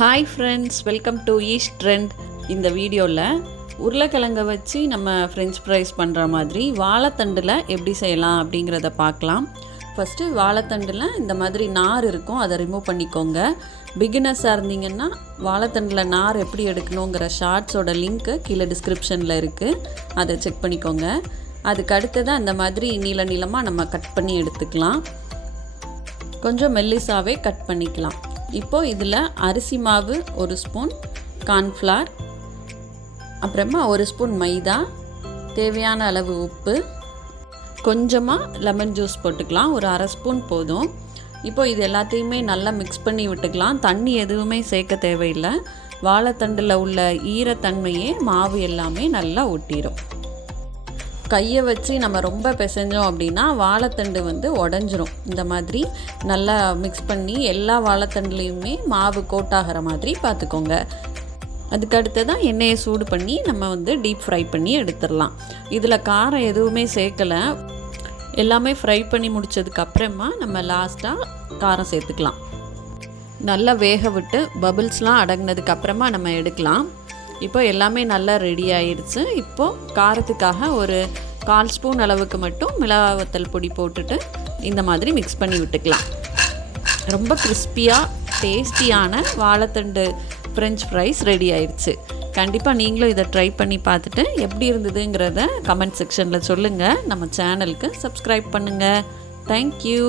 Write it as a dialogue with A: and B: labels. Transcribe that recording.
A: Hi friends welcome to east trend இந்த வீடியோவில் உருளைக்கிழங்கை வச்சு நம்ம ஃப்ரெஞ்ச் ஃப்ரைஸ் பண்ணுற மாதிரி வாழைத்தண்டில் எப்படி செய்யலாம் அப்படிங்கிறத பார்க்கலாம். ஃபஸ்ட்டு வாழைத்தண்டில் இந்த மாதிரி நார் இருக்கும் அதை ரிமூவ் பண்ணிக்கோங்க. பிகினர்ஸாக இருந்தீங்கன்னா வாழைத்தண்டில் நார் எப்படி எடுக்கணுங்கிற ஷார்ட்ஸோட லிங்க்கு கீழே டிஸ்கிரிப்ஷனில் இருக்குது அதை செக் பண்ணிக்கோங்க. அதுக்கு அடுத்ததாக இந்த மாதிரி நீள நீளமாக நம்ம கட் பண்ணி எடுத்துக்கலாம். கொஞ்சம் மெல்லிசாவே கட் பண்ணிக்கலாம். இப்போது இதில் அரிசி மாவு ஒரு ஸ்பூன் கார்ன்ஃப்ளார் அப்புறமா ஒரு ஸ்பூன் மைதா தேவையான அளவு உப்பு. கொஞ்சமாக லெமன் ஜூஸ் போட்டுக்கலாம் ஒரு அரை ஸ்பூன் போதும். இப்போ இது எல்லாத்தையுமே நல்லா மிக்ஸ் பண்ணி விட்டுக்கலாம். தண்ணி எதுவுமே சேர்க்க தேவையில்லை. வாழைத்தண்டில் உள்ள ஈரத்தன்மையே மாவு எல்லாமே நல்லா ஒட்டிடும் கையை வச்சு நம்ம ரொம்ப பிசைஞ்சோம் அப்படின்னா வாழைத்தண்டு வந்து உடஞ்சிரும். இந்த மாதிரி நல்லா மிக்ஸ் பண்ணி எல்லா வாழைத்தண்டுலேயுமே மாவு கோட்டாகிற மாதிரி பார்த்துக்கோங்க. அதுக்கு அடுத்ததான் எண்ணெயை சூடு பண்ணி நம்ம வந்து டீப் ஃப்ரை பண்ணி எடுத்துடலாம். இதில் காரம் எதுவுமே சேர்க்கலை. எல்லாமே ஃப்ரை பண்ணி முடிச்சதுக்கு அப்புறமா நம்ம லாஸ்ட்டாக காரம் சேர்த்துக்கலாம். நல்லா வேக விட்டு பபுள்ஸ்லாம் அடங்கினதுக்கு அப்புறமா நம்ம எடுக்கலாம். இப்போ எல்லாமே நல்லா ரெடி ஆயிடுச்சு இப்போது காரத்துக்காக ஒரு கால் ஸ்பூன் அளவுக்கு மட்டும் மிளகாவத்தல் பொடி போட்டுட்டு இந்த மாதிரி மிக்ஸ் பண்ணி விட்டுக்கலாம். ரொம்ப கிறிஸ்பியாக டேஸ்டியான வாழைத்தண்டு ஃப்ரெஞ்ச் ஃப்ரைஸ் ரெடி ஆயிடுச்சு கண்டிப்பாக நீங்களும் இதை ட்ரை பண்ணி பார்த்துட்டு எப்படி இருந்ததுங்கிறத கமெண்ட் செக்ஷனில் சொல்லுங்கள் நம்ம சேனலுக்கு சப்ஸ்கிரைப் பண்ணுங்கள் தேங்க்யூ